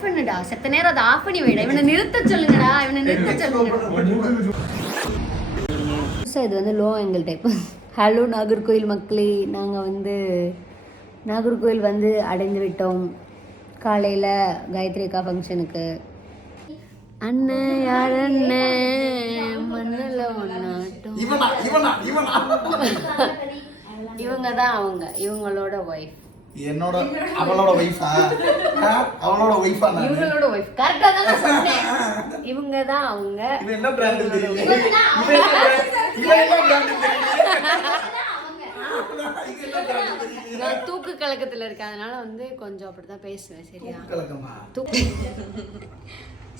Of பண்ணுடா, செத்த நேரம் அதை ஆஃப் பண்ணி வைடா. இவனை நிறுத்த சொல்லுங்கடா, இவனை நிறுத்த சொல்லுங்க. இது வந்து low angle type. Hello Nagercoil மக்களே, நாங்கள் வந்து நாகர்கோயில் வந்து அடைந்து விட்டோம். காலையில் காயத்ரி அக்கா ஃபங்க்ஷனுக்கு. அண்ணன் யார் அண்ணன் மண்ணில் ஒன்னாட்டும். இவங்க தான் அவங்க, இவங்களோட ஒய்ஃப். என்னோட அவளோட ஒய்ஃபா? அவளோட ஒய்ஃபா? இவங்களோட ஒய்ஃப். கரெக்டா தான் சொன்னேன். இவங்க தான் அவங்க. இது என்ன பிராண்ட் தெரியும்? இது என்ன பிராண்ட் நான் தூக்கு கலக்கத்துல இருக்கேன், அதனால வந்து கொஞ்சம் அப்படிதான் பேசுவேன். சரியா? தூக்கு.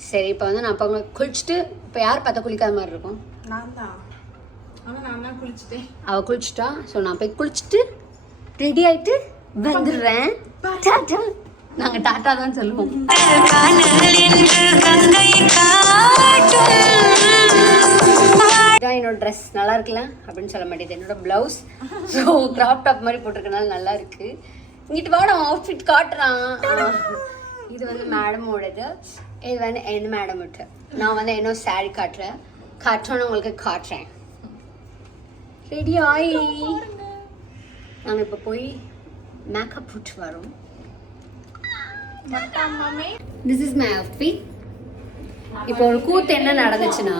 சரி, இப்போ வந்து நான் இப்போ குளிச்சுட்டு, இப்போ யார் பார்த்தா குளிக்காத மாதிரி இருக்கும்? நான் தான். ஆனால் நான் தான் குளிச்சுட்டேன். அவள் குளிச்சுட்டா. ஸோ நான் போய் குளிச்சுட்டு ரெடி ஆகிட்டு வந்துடுறேன். டாட்டா. நாங்கள் டாட்டா தான் சொல்லுவோம். இதான் என்னோட ட்ரெஸ் நல்லா இருக்குல்ல அப்படின்னு சொல்ல மாட்டேது. என்னோட ப்ளவுஸ் ஸோ கிராப் டாப் மாதிரி போட்டிருக்கனால நல்லா இருக்கு. இங்கிட்டு வாட அவுட்ஃபிட் காட்டுறான். இது வந்து மேடமோடது, இது வந்து என் மேடம் விட்டு. நான் வந்து என்ன சாரி காட்டுறேன்னு உங்களுக்கு காட்டுறேன். ரெடி ஆயி நாங்கள் இப்போ போய் மேக்கப் போட்டு வரோம். This is my outfit. இப்போ ஒரு கூத்து என்ன நடந்துச்சுன்னா,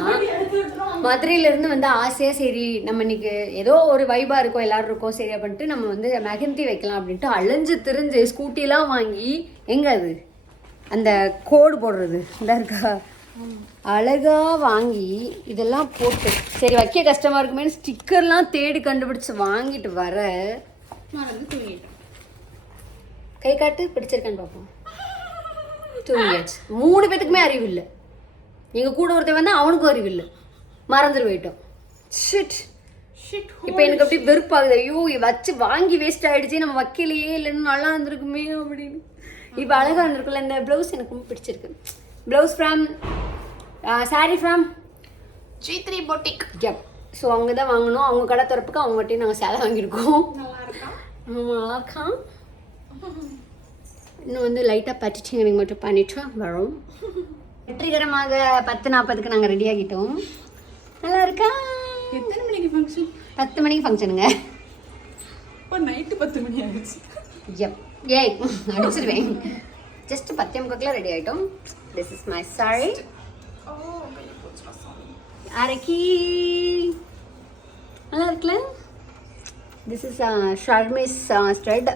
மதுரையிலேருந்து வந்து ஆசையாக சரி நம்ம இன்னைக்கு ஏதோ ஒரு வைபாக இருக்கோம், எல்லோரும் இருக்கோம், சரி அப்படின்ட்டு நம்ம வந்து மெஹந்தி வைக்கலாம் அப்படின்ட்டு அலைஞ்சு திரிஞ்சு ஸ்கூட்டிலாம் வாங்கி, எங்கே அது அந்த கோடு போடுறது இந்த இருக்கா, அழகாக வாங்கி இதெல்லாம் போட்டு சரி வைக்க கஷ்டமாக இருக்குமேனு ஸ்டிக்கர்லாம் தேடி கண்டுபிடிச்சி வாங்கிட்டு வர கை காட்டு பிடிச்சிருக்கான்னு பார்ப்போம். தூங்கியாச்சு. 3 பேத்துக்குமே அறிவு இல்லை. எங்கள் கூட ஒருத்தர் வந்து அவனுக்கும் அறிவு இல்லை, மறந்துட்டு போயிட்டோம். ஷிட். இப்போ எனக்கு அப்படியே வெறுப்பாகுது. ஐயோ வச்சு வாங்கி வேஸ்ட் ஆகிடுச்சு, நம்ம வைக்கலையே, இல்லைன்னு நல்லா இருந்திருக்குமே அப்படின்னு. இப்போ அழகாக இருந்திருக்குல்ல. இந்த ப்ளவுஸ் எனக்கு ரொம்ப பிடிச்சிருக்கு. Blouse from sorry from G3 Boutique. எப். ஸோ அவங்க தான் வாங்கணும். அவங்க கடை திறப்புக்கு அவங்ககிட்டையும் நாங்கள் சேலை வாங்கியிருக்கோம். நல்லா இருக்கான். இன்னும் வந்து லைட்டாக பச்சிச்சிங் மட்டும் பண்ணிட்டு வரோம். வெற்றிகரமாக 10:40க்கு நாங்கள் ரெடி ஆகிட்டோம். நல்லா இருக்கா? எத்தனை மணிக்கு ஃபங்க்ஷன்? 10 மணிக்கு ஃபங்க்ஷனுங்க. இப்போ நைட்டு 10 மணி ஆயிடுச்சு. எப். ஏய் அடிச்சிருவேன். ஜஸ்ட் 10:45 ரெடி ஆகிட்டோம். This is my sari. அரக்கி நல்லா இருக்குல்ல? This is Sharmi's stud.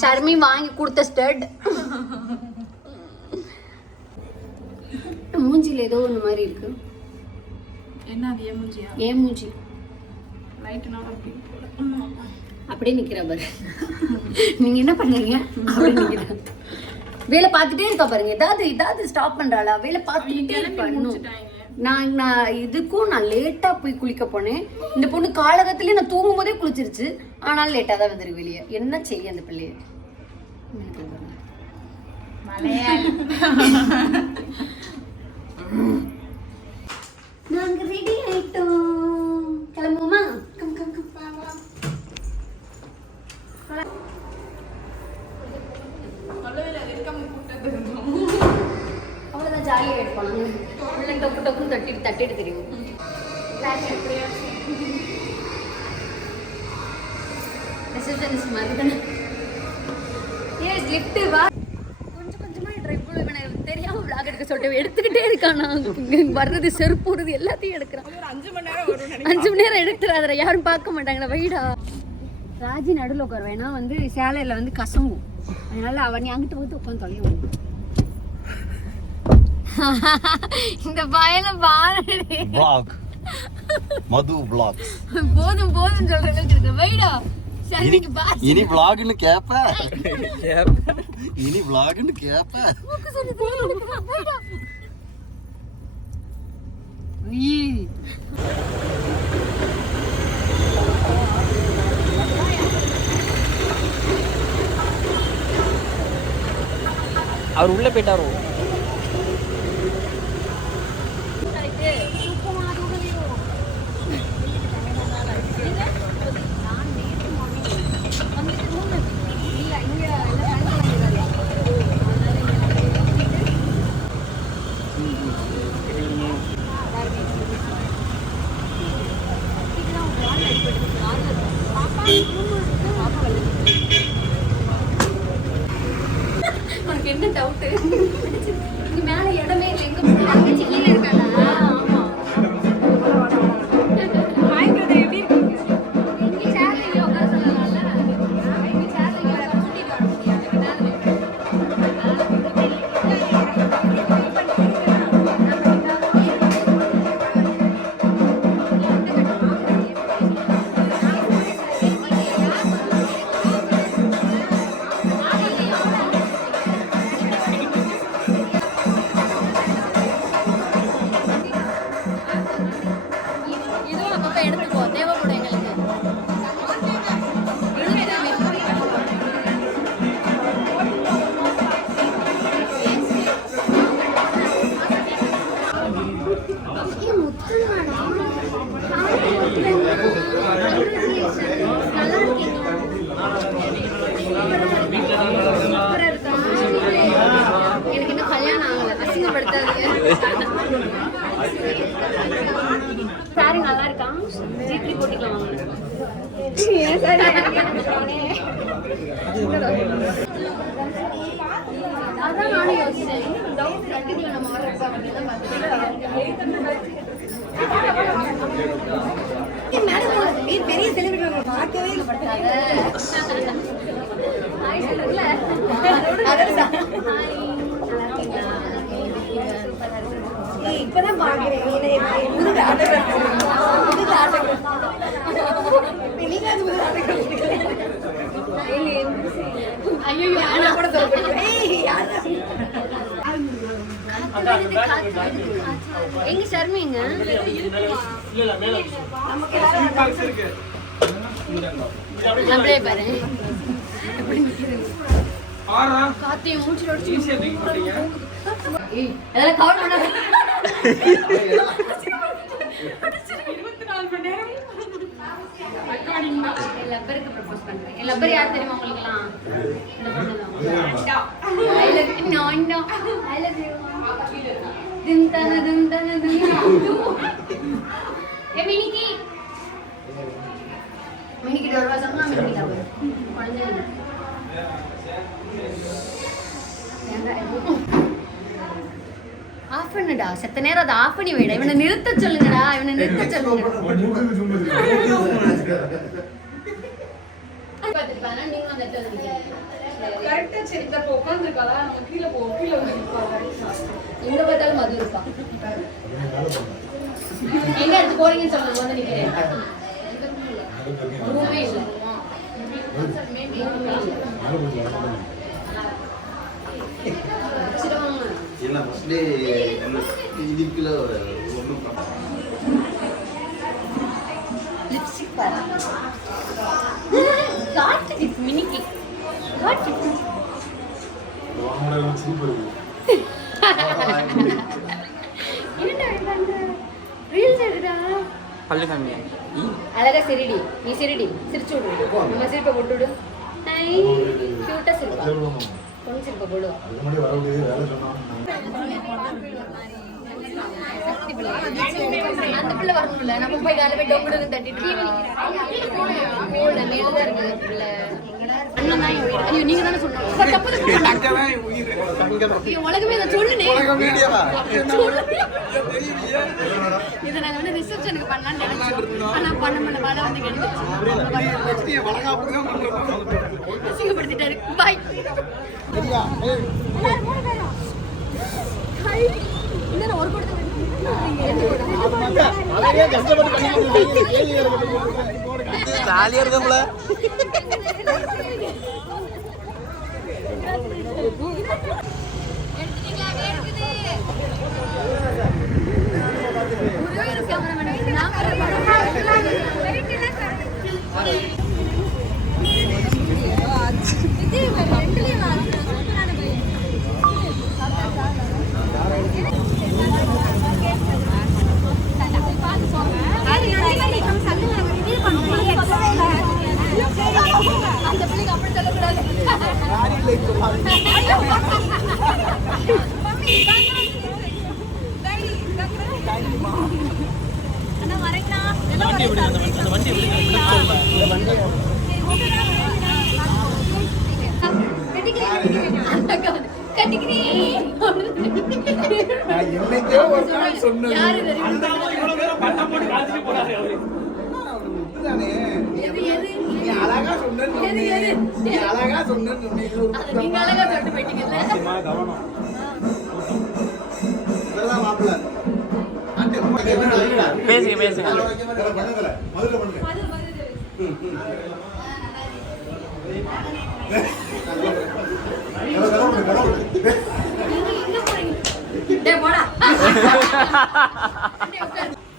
Sharmi வாங்கி கொடுத்த ஸ்டட். மூஞ்சியில் ஏதோ ஒன்று மாதிரி இருக்கு. என்ன அது? ஏன் மூஞ்சியா? ஏன் மூஞ்சி லைட்னால அப்படியே நிற்கிற பாரு. நீங்கள் என்ன பண்ணுறீங்க? அப்படியே நிற்கிற வேலை பார்த்துட்டே இருக்கா பாருங்க. ஏதாவது ஸ்டாப் பண்ணுறாளா? வேலை பார்த்துக்கிட்டே இருக்கணும். நான் இதுக்கும் நான் லேட்டாக போய் குளிக்க போனேன். இந்த பொண்ணு காலகத்திலே நான் தூங்கும் போதே குளிச்சிருச்சு. ஆனாலும் லேட்டாக தான் வந்துருக்கு வெளியே. என்ன செய்ய அந்த பிள்ளைய? நாங்கள் ரெடி ஆயிட்டோம். கிளம்புவோமா? Come come come. அவ்வளோதான், ஜாலியாக எடுப்போம். நாங்கள் டொப்பு டொப்புன்னு தட்டிட்டு தெரியும். ரிசப்ஷனிஸ்ட் மாதிரி தானே. ஏன் லிஃப்ட்டு வா. கொஞ்சமாக ட்ரைவ் இவனை தெரியாமல் விளாக் எடுக்க சொல்லிட்டு எடுத்துக்கிட்டே இருக்கானா. வர்றது செருப்பு போடுறது எல்லாத்தையும் எடுக்கிறான். 5 மணி நேரம் எடுத்துறாத, யாரும் பார்க்க மாட்டாங்களா? வைடா. ராஜி நடுவில் உட்காருவேன். ஏன்னா வந்து சேலையில் வந்து கசங்கும், அதனால அவன் அங்கிட்டு போட்டு உட்காந்து தொலையும். இந்த பயல பாரு. மது vlog. போதும் சொல்றேன். வைடா. இனி vlogன்னு கேப்ப. இனி vlogன்னு கேப்ப. வைடா. அவர் உள்ள போயிட்டாரோ? இல்ல இங்க எனக்கு இன்னும் கல்யாணம் ஆகல, அசிங்கப்படுத்தாதீங்க. சாரி நல்லா இருக்கா? ஜிபி போட்டுக்கலாம் வாங்க. அதான் நானும் யோசிச்சேன். டவுட் கண்டிப்பா நம்ம பெரிய செலிபிரிட்டி பார்க்கவே இப்பதான் பாக்குறேன். எங்க ஷர்மிங்க நம்மளே பாரு காத்தையும் மூச்சு அதெல்லாம் கவர் பண்ணாத. 24 மணி நேரம் ரெக்கார்டிங் தான். என் லப்பருக்கு ப்ரப்போஸ் பண்றேன். என் லப்பர் யார் தெரியுமா உங்களுக்குலாம்? இந்த பொண்ணு தான். I love you. No, no. I love you. dim tana dim. மினிக்கு ஒரு வாசம்னா மினிக்கு தான் வரும். குழந்தை ஆஃப் பண்ணுடா, செத்த நேரம் அதை ஆஃப் பண்ணி வைடா. இவனை நிறுத்த சொல்லுங்கடா, இவனை நிறுத்த சொல்லுங்க. கரெக்டா சரி தப்ப உட்கார்ந்திருக்காளா? நம்ம கீழ வந்து நிப்பாளா? எங்க பார்த்தாலும் மது இருப்பா. எங்க எடுத்து போறீங்கன்னு சொல்லுங்க, வந்து நிக்கிறேன். ரூமே இல்ல. இல்ல ஃபர்ஸ்ட் இதுக்குள்ள ஒண்ணு லிப்ஸ்டிக் பாரு. காட் டிப் மினிக்கு. காட் டிப். வாங்கடா சூப்பர். என்னடா இந்த ரீல்ஸ் எடுடா. பல்லு காமிங்க. அழகா சிரிடி. நீ சிரிடி. சிரிச்சு விடு. நம்ம சிரிப்பை போட்டு விடு. ஹை கியூட்டா சிரிப்பா. பொண்ணு சிரிப்பை போடு. அது முன்னாடி வரவே வேலை சொன்னா அந்த பிள்ளை வரணும்ல. நம்ம போய் காலை போய் டொங்குடு தட்டிட்டு போல மேலதான் இருக்கு பிள்ளை. அண்ணன் தான் என் உயிர். ஐயோ நீங்க தானே சொன்னீங்க. தப்பு உலகமே இதை சொல்லுனே. இதை நாங்க வந்து ரிசப்ஷனுக்கு பண்ணலாம்னு நினைச்சோம். ஆனா பண்ண மழை வந்து அசிங்கப்படுத்திட்டாரு. பாய். இன்னும் ஒரு கூட ஜாலியா இருக்கோம்ல. அந்த பிள்ளைக்கு அப்படி சொல்லக்கூடாது. பேசுங்க பேசுங்க.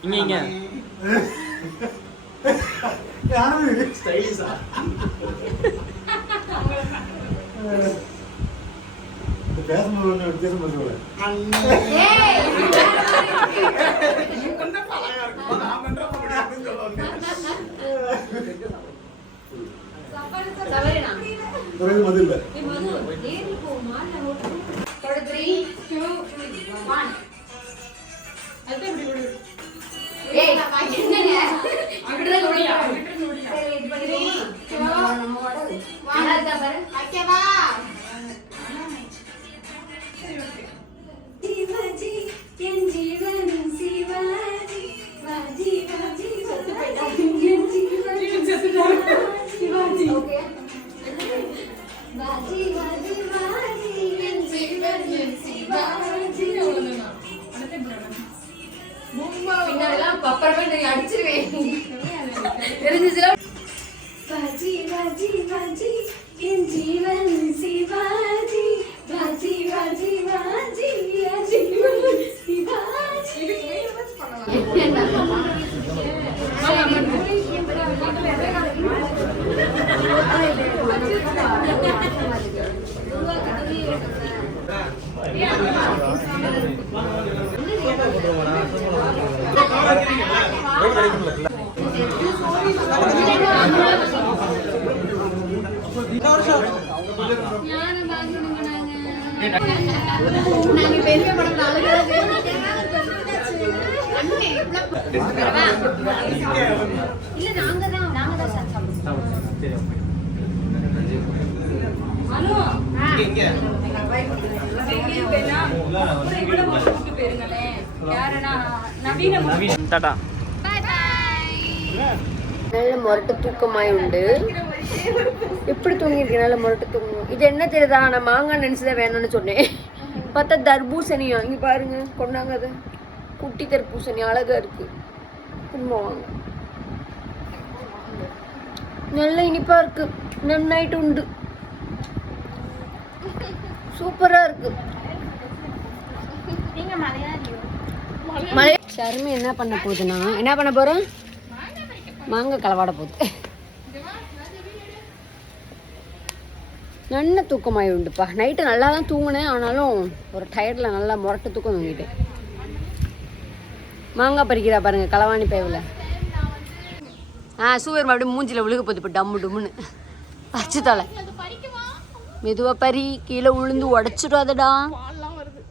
இங்க இங்க ஸ்டைலிஷா பேசும்போது வித்தியாசம் பண்ணுவேன். அதுதான் இப்படி விடு. ஏய் என்னங்க இப்படிதான் ஓடியா சரி இது பண்ணிடுவோமா நம்ம மாடல் நல்லா இருக்கா பாரு ஓகேவா? சிவாஜி என் ஜீவன் சிவாஜி வாஜி வாஜி செத்து போய்டா என் ஜீவன் சிவாஜி ஓகே வாஜி வாஜி வாஜி என் ஜீவன் சிவாஜி அவ்வளவுதான். அடுத்து இப்படி விடு. பூம்பா பின்னாடிலாம் பப்பரமே நீ அடிச்சிருவேன் தெரிஞ்சிச்சுல வாஜி வாஜி வாஜி என் ஜீவன் சிவாஜி வாஜி வாஜி வாஜி என் ஜீவன் சிவாஜி இதுக்கு வேணும்னு பண்ணலாம். நாங்க பெரிய படம் இல்ல நாங்க தான் சாப்பிடுவோம் அனு இங்க டாடா நல்ல முரட்டு தூக்கமாய் உண்டு. எப்படி தூங்கிட்டு நல்ல முரட்டு தூங்கும். இது என்ன தெரியுதா, நான் மாங்காய் நினைச்சுதான் வேணும்னு சொன்னேன். பார்த்தா தர்பூசணியா, இங்க பாருங்க கொண்டாங்க. அது குட்டி தர்பூசணி அழகா இருக்கு. வாங்க, நல்ல இனிப்பா இருக்கு. நன்னாயிட்டு உண்டு, சூப்பரா இருக்கு. மழை ஷர்மி என்ன பண்ண போகுதுன்னா, என்ன பண்ண போறோம், மாங்காய் களவாட போகுது. நல்ல தூக்கமாயி உண்டுப்பா. நைட்டு நல்லா தான் தூங்கினேன், ஆனாலும் ஒரு டயர்டில் நல்லா முரட்டு தூக்கம் தூங்கிட்டேன். மாங்காய் பறிக்கிறா பாருங்க களவாணி பேவில். சூரியன் அப்படியே மூஞ்சில் விழுக போகுது இப்போ டம்மு டும்முன்னு. பச்சை தலை மெதுவா பறி, கீழே விழுந்து உடச்சிடாதடா. பால்லாம் வருது.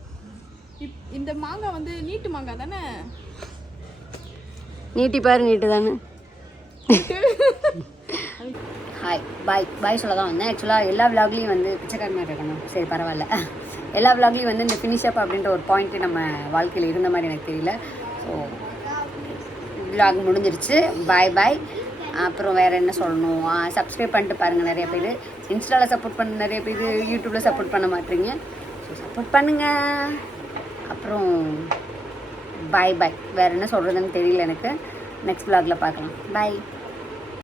இந்த மாங்காய் வந்து நீட்டு மாங்காய் தானே? நீட்டி பாரு, நீட்டு தானே. ஹாய் பாய் பாய் சொல்ல தான் வந்தேன். ஆக்சுவலாக எல்லா விலாக்லேயும் வந்து பிச்சைக்காரமாக இருக்கணும். சரி பரவாயில்ல, எல்லா விலாக்லேயும் வந்து இந்த ஃபினிஷ் அப் அப்படின்ற ஒரு பாயிண்ட்டு நம்ம வாழ்க்கையில் இருந்த மாதிரி எனக்கு தெரியல. ஸோ விலாக் முடிஞ்சிருச்சு. பாய் பாய். அப்புறம் வேறு என்ன சொல்லணும், சப்ஸ்கிரைப் பண்ணிட்டு பாருங்கள். நிறைய பேர் இன்ஸ்டாவில் சப்போர்ட் பண்ண, நிறைய பேர் யூடியூப்பில் சப்போர்ட் பண்ண மாட்டீங்க. ஸோ சப்போர்ட் பண்ணுங்கள். அப்புறம் பாய் பாய். வேறு என்ன சொல்கிறதுன்னு தெரியல எனக்கு. நெக்ஸ்ட் விலாகில் பார்க்கலாம். பாய்.